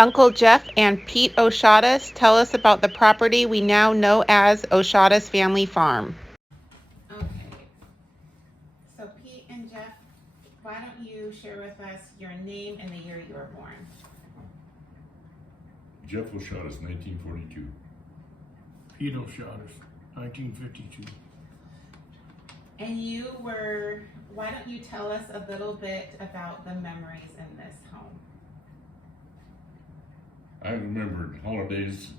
Uncle Jeff and Pete Osiadacz tell us about the property we now know as Osiadacz Family Farm. Okay, so Pete and Jeff, why don't you share with us your name and the year you were born? Jeff Osiadacz, 1942. Pete Osiadacz, 1952. And why don't you tell us a little bit about the memories in this home? I remember holidays,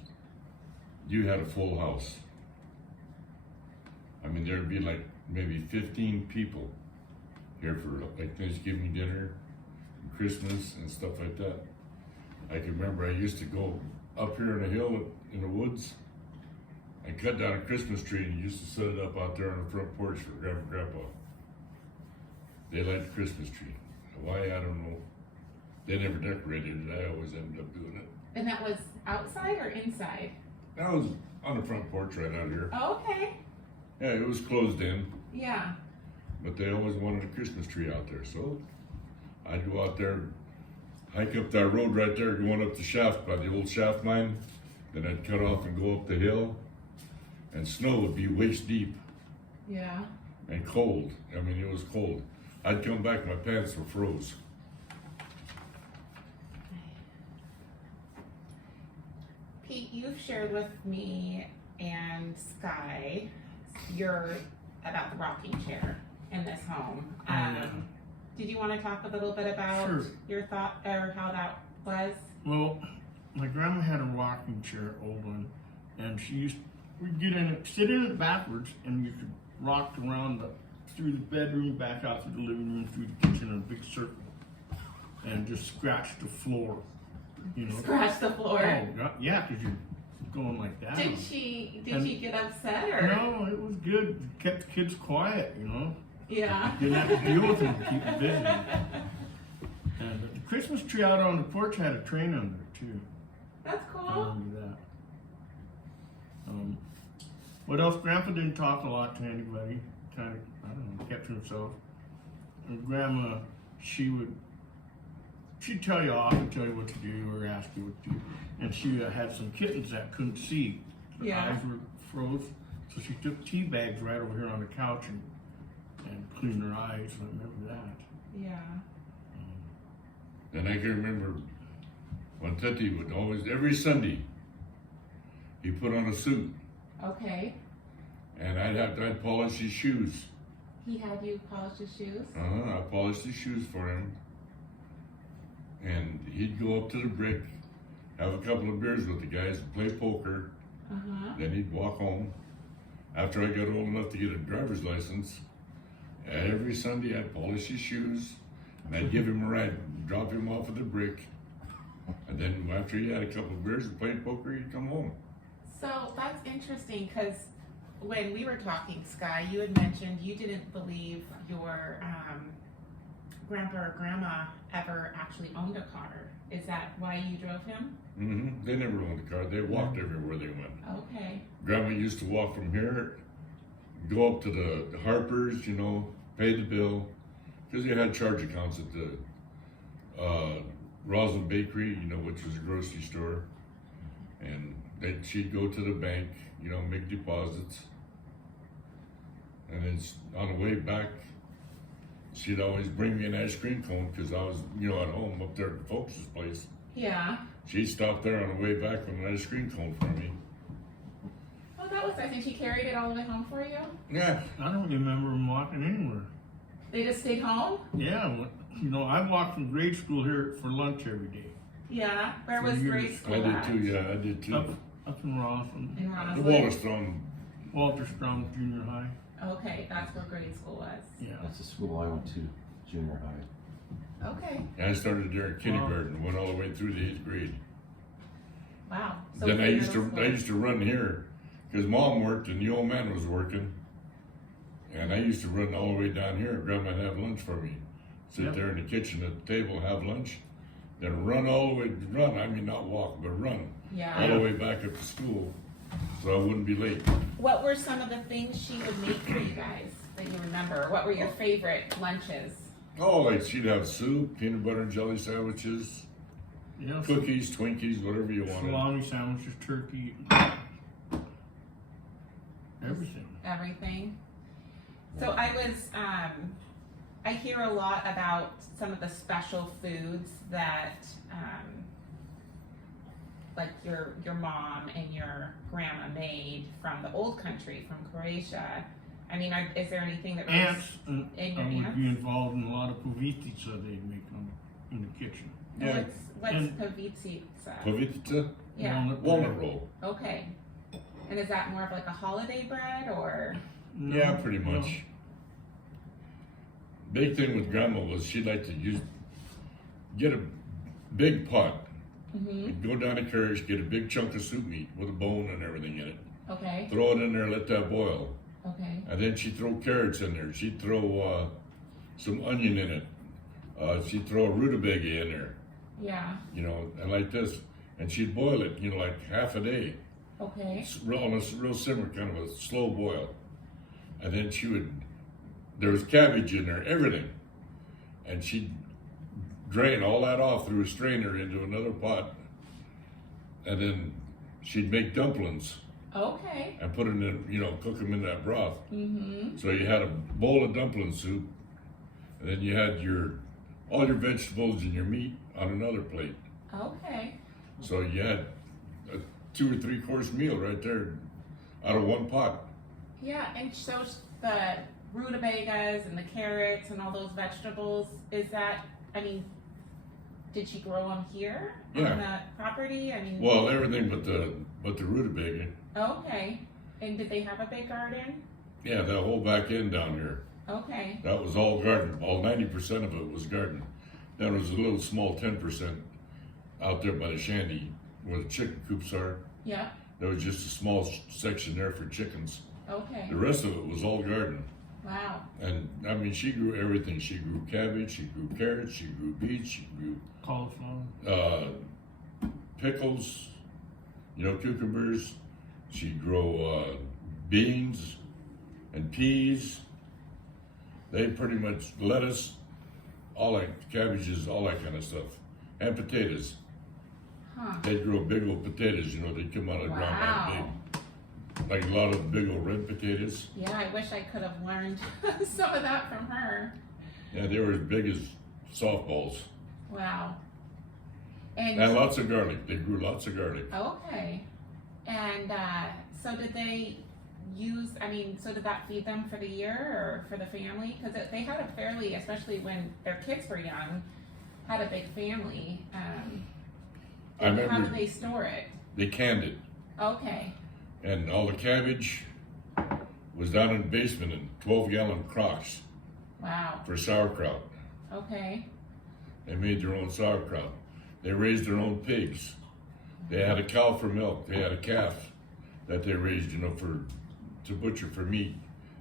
you had a full house. I mean, there'd be like maybe 15 people here for like Thanksgiving dinner, and Christmas and stuff like that. I can remember I used to go up here on a hill in the woods and cut down a Christmas tree and used to set it up out there on the front porch for Grandma and Grandpa. They liked the Christmas tree. Why, I don't know. They never decorated it. I always ended up doing it. And that was outside or inside? That was on the front porch right out here. Oh, okay. Yeah, it was closed in, Yeah. but they always wanted a Christmas tree out there. So I'd go out there, hike up that road right there, going up the shaft by the old shaft mine. Then I'd cut off and go up the hill, and snow would be waist deep Yeah. and cold. I mean, it was cold. I'd come back, my pants were froze. Pete, you've shared with me and Sky about the rocking chair in this home. Did you want to talk a little bit about Sure. your thought or how that was? Well, my grandma had a rocking chair, old one, and we'd get in it, sit in it backwards, and you could rock around through the bedroom, back out through the living room, through the kitchen in a big circle, and just scratch the floor, you know. Scratch the floor. Oh, God, yeah, because you're going like that. Did she get upset or? No, it was good. It kept the kids quiet, you know. Yeah. Didn't have to deal with them, keep them busy. And the Christmas tree out on the porch had a train under it too. That's I cool. remember that. What else? Grandpa didn't talk a lot to anybody. Kind of, I don't know, kept to himself. And Grandma, she'd tell you off and tell you what to do or ask you what to do. And she had some kittens that couldn't see. Their Yeah. eyes were froze. So she took tea bags right over here on the couch and cleaned their eyes. I remember that. Yeah. And I can remember when Teddy would always, every Sunday, he put on a suit, Okay. and I'd polish his shoes. He had you polish his shoes? I polished his shoes for him. And he'd go up to the brick, have a couple of beers with the guys, play poker. Uh-huh. Then he'd walk home. After I got old enough to get a driver's license, every Sunday I'd polish his shoes, and I'd give him a ride, drop him off at the brick. And then after he had a couple of beers and played poker, he'd come home. So that's interesting because when we were talking, Sky, you had mentioned you didn't believe your grandpa or grandma ever actually owned a car. Is that why you drove him? Mm-hmm. They never owned a car. They walked everywhere they went. Okay. Grandma used to walk from here, go up to the Harper's, you know, pay the bill, because they had charge accounts at the Roslyn Bakery, you know, which was a grocery store. And then she'd go to the bank, you know, make deposits. And then on the way back, she'd always bring me an ice cream cone because I was, you know, at home up there at folks' place. Yeah. She'd stop there on the way back with an ice cream cone for me. Oh, that was nice. And she carried it all the way home for you? Yeah. I don't remember them walking anywhere. They just stayed home? Yeah, you know, I walked from grade school here for lunch every day. Yeah. Where For was years. grade school I did at? too, yeah, I did too. Up in Roslyn. In The Roslyn? Wallerstone. Walter Strong Junior High. Okay, that's where grade school was. Yeah. That's the school I went to, junior high. Okay. I started there in kindergarten, went all the way through the 8th grade. Wow. Then I middle used school. to run here because Mom worked and the old man was working, and I used to run all the way down here. Grandma'd have lunch for me, sit Yep. there in the kitchen at the table, have lunch, then run all the way. I mean not walk, but run Yeah. all the way back up to school, so I wouldn't be late. What were some of the things she would make for you guys that you remember? What were your favorite lunches? Oh, like she'd have soup, peanut butter and jelly sandwiches, Yeah, cookies, Twinkies, whatever you wanted. salami sandwiches, turkey, everything. Everything. So I hear a lot about some of the special foods that, like your mom and your grandma made from the old country, from Croatia. I mean, is there anything that really Ants, and in I your would ants? be involved in a lot of povitica they'd make in the kitchen. Yeah. What's And- Pavitsica? Pavita, Yeah. walnut roll. Okay. And is that more of like a holiday bread or? No, Yeah, pretty no. much. Big thing with grandma was she'd like to get a big pot, Mm-hmm. go down to carriage, get a big chunk of soup meat with a bone and everything in it, Okay. throw it in there, let that boil, Okay. and then she'd throw carrots in there. She'd throw some onion in it. She'd throw a rutabaga in there, Yeah. you know, and like this, and she'd boil it, you know, like half a day. Okay. It's on a real simmer, kind of a slow boil. And then there was cabbage in there, everything. And she'd drain all that off through a strainer into another pot. And then she'd make dumplings Okay. and put them in, you know, cook them in that broth. Mm-hmm. So you had a bowl of dumpling soup, and then you had all your vegetables and your meat on another plate. Okay. So you had a 2 or 3 course meal right there out of one pot. Yeah, and so the rutabagas and the carrots and all those vegetables, did she grow them here Yeah. on the property? I mean, Well, everything but the rutabaga. okay. And did they have a big garden? Yeah, that whole back end down here, Okay. that was all garden. All 90% of it was garden. Then there was a little small 10% out there by the shanty where the chicken coops are. Yeah. There was just a small section there for chickens. Okay. The rest of it was all garden. Wow. And I mean, she grew everything. She grew cabbage, she grew carrots, she grew beets, she grew Cauliflower. pickles, you know, cucumbers. She grew beans and peas. They pretty much lettuce, all that cabbages, all that kind of stuff, and potatoes. Huh. They grow big old potatoes. You know, they come out of the ground Wow. like a lot of big old red potatoes. Yeah, I wish I could have learned some of that from her. Yeah, they were as big as softballs. Wow. And And lots of garlic. They grew lots of garlic. okay. And so did they so did that feed them for the year or for the family? Because they had a fairly, especially when their kids were young, had a big family. I How remember did they store it? they canned it. Okay. And all the cabbage was down in the basement in 12-gallon crocks Wow. for sauerkraut. Okay. They made their own sauerkraut. They raised their own pigs. They had a cow for milk. They had a calf that they raised, you know, to butcher for meat.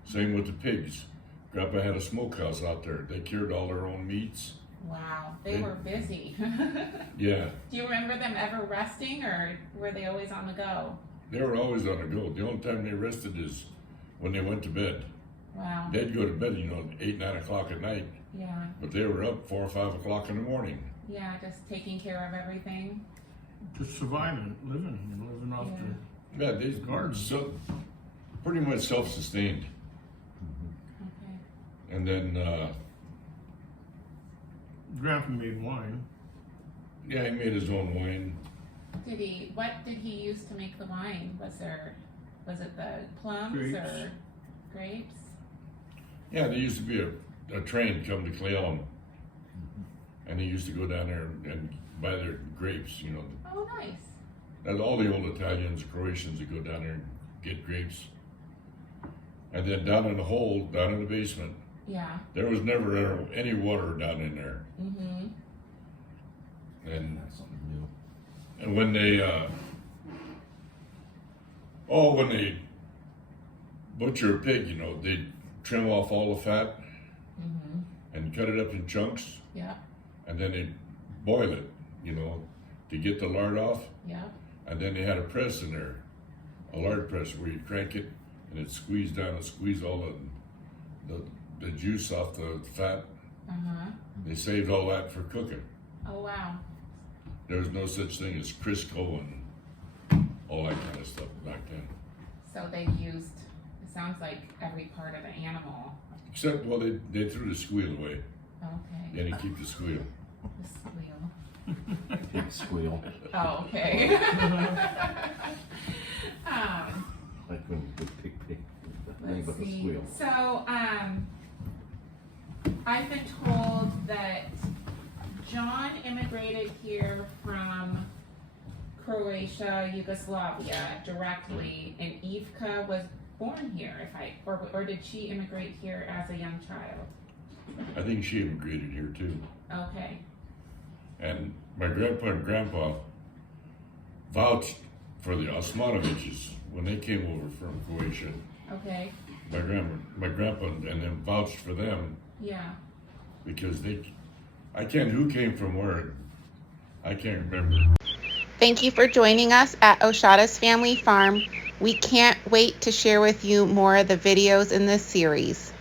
Same with the pigs. Grandpa had a smokehouse out there. They cured all their own meats. Wow. They Yeah. were busy. Yeah, Do you remember them ever resting or were they always on the go? they were always on the go. The only time they rested is when they went to bed. Wow. They'd go to bed, you know, 8, 9 o'clock at night, Yeah. but they were up 4 or 5 o'clock in the morning. Yeah, just taking care of everything. Just surviving, living off Yeah. Yeah, they Garden. pretty much self-sustained. Okay. And then, Grandpa made wine. yeah, he made his own wine. What did he use to make the wine? Was it the plums Grapes. or grapes? Yeah, there used to be a train come to Cleellum, and they used to go down there and buy their grapes, you know. Oh, nice. And all the old Italians, Croatians would go down there and get grapes. And then down in the hole, down in the basement, Yeah. there was never any water down in there. Mm-hmm. And That's something new. and when they butcher a pig, you know, they trim off all the fat Mm-hmm. and cut it up in chunks, Yeah. and then they boil it, you know, to get the lard off. Yeah. And then they had a press in there, a lard press where you crank it and it squeezed down and squeezed all the juice off the fat. Uh-huh. They saved all that for cooking. Oh, wow. There was no such thing as Crisco and all that kind of stuff back then. So they used, it sounds like every part of the animal. Except, well, they threw the squeal away. Okay. Then you keep the squeal. The squeal. Big squeal. Oh, okay. Like when the pig, Let's but the see. squeal. So, I've been told that John immigrated here from Croatia, Yugoslavia directly, and Ivka was born here, or did she immigrate here as a young child? I think she immigrated here too. Okay. And my grandpa and grandpa vouched for the Osmanoviches when they came over from Croatia. Okay. My grandpa and them vouched for them Yeah. because who came from where? I can't remember. Thank you for joining us at Osiadacz Family Farm. We can't wait to share with you more of the videos in this series.